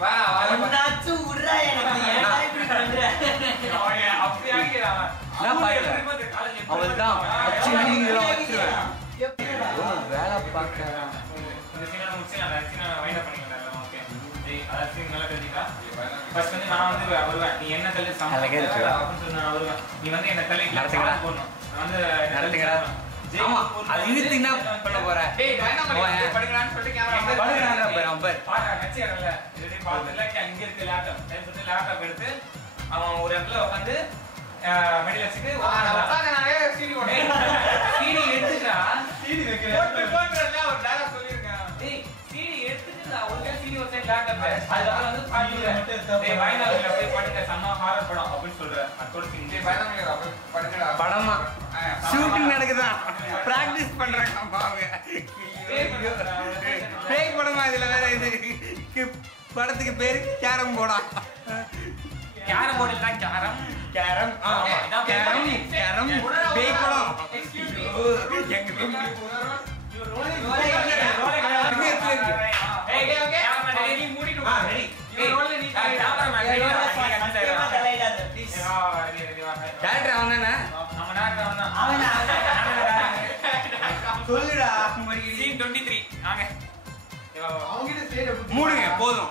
வா ஒண்ணாச்சு உறா எனக்கு ஏன்டா இப்படி பண்ற அப்படி ஆகிடா நான் பாக்கல அவள்தான் அச்சி நீங்களோ வச்சிருவேன் வேலை பார்க்கறேன் இந்த சீனை முடிச்சு நான் சீனை வைண்ட் அப் பண்ணிக்கிறேன் ஓகே ஜெய் அத சீன் நல்லா தெரிஞ்சுக்கா ஃபர்ஸ்ட் வந்து நான் வந்து வருவேன் நீ என்ன தள்ளி சமைக்க அப்படி சொன்னா நான் வருவேன் நீ வந்து என்ன தள்ளி நடத்துங்க போறணும் நான் வந்து நடத்துங்கடா ஆமா அது இழுத்து என்ன பண்ண போற டேய் டைனாமிக் படிங்கறான்னு சொல்லிட்டு கேமரா படுங்கடா பாரு பாரு நச்சியறல இது பாத்துல அங்க இருக்கு லேப்டாப் டைம் சொல்லிட்டு லேப்டாப் எடுத்து அவன் ஒரு இடத்துல உட்கார்ந்து மெடில வச்சிட்டு உட்கார்ந்தானே சீடி போடு சீடி எடுத்துடா சீடி வைக்கிற போட்டுறல ஒரு டயலாக் சொல்லிருக்கேன் டேய் சீடி எடுத்துடா ஒரு சீடி வச்ச லேப்டாப் அதுல வந்து பாத்துற டேய் வைனால போய் படிங்க சம்மா ஹாரர் படம் அப்படி சொல்ற அதோட சீன் டேய் வைனால போய் படிங்கடா படமா ஷூட்டிங் நடக்குதா பிராக்டீஸ் பண்றாங்க பாவங்க பேய் படமா இதுல வேற இது படத்துக்கு பேரு கேரம் போடா கேரம் போர்டு இல்ல கேரம் கேரம் கேரம் கேரம் பேய் படம் எங்க நீ மூடிட்டு வா ரெடி ரோல்ல நீ கேமராமேன் ப்ளீஸ் டைரக்டர் அவனே நம்ம டாக்டர் அவனா சொல்லுடா சீன் 23 வாங்க மூடுங்க போதும்